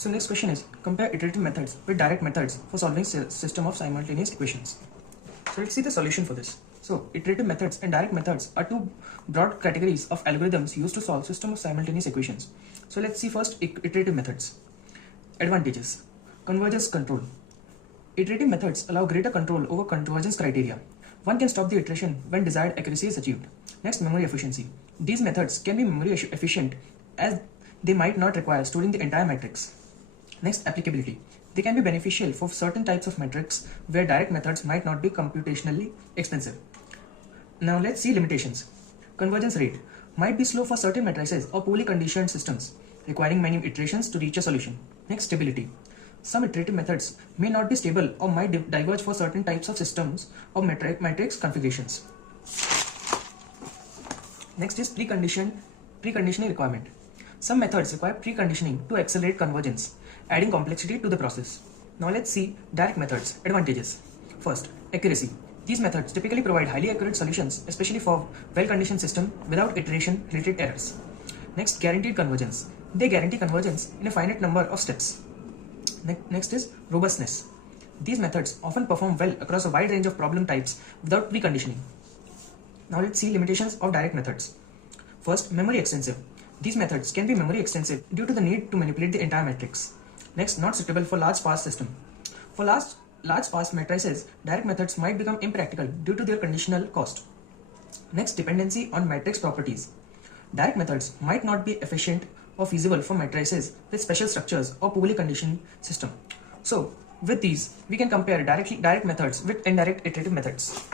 So next question is, compare iterative methods with direct methods for solving system of simultaneous equations. So let's see the solution for this. So iterative methods and direct methods are two broad categories of algorithms used to solve system of simultaneous equations. So let's see first iterative methods. Advantages: convergence control. Iterative methods allow greater control over convergence criteria. One can stop the iteration when desired accuracy is achieved. Next, memory efficiency. These methods can be memory efficient as they might not require storing the entire matrix. Next, applicability. They can be beneficial for certain types of metrics where direct methods might not be computationally expensive. Now let's see limitations. Convergence rate might be slow for certain matrices or poorly conditioned systems, requiring many iterations to reach a solution. Next, stability. Some iterative methods may not be stable or might diverge for certain types of systems or matrix configurations. Next is preconditioning requirement. Some methods require preconditioning to accelerate convergence, adding complexity to the process. Now let's see direct methods. Advantages. First, accuracy. These methods typically provide highly accurate solutions, especially for well-conditioned systems without iteration-related errors. Next, guaranteed convergence. They guarantee convergence in a finite number of steps. Next is robustness. These methods often perform well across a wide range of problem types without preconditioning. Now let's see limitations of direct methods. First, memory extensive. These methods can be memory extensive due to the need to manipulate the entire matrix. Next, not suitable for large sparse system. For large sparse matrices, direct methods might become impractical due to their conditional cost. Next, dependency on matrix properties. Direct methods might not be efficient or feasible for matrices with special structures or poorly conditioned system. So with these, we can compare direct methods with indirect iterative methods.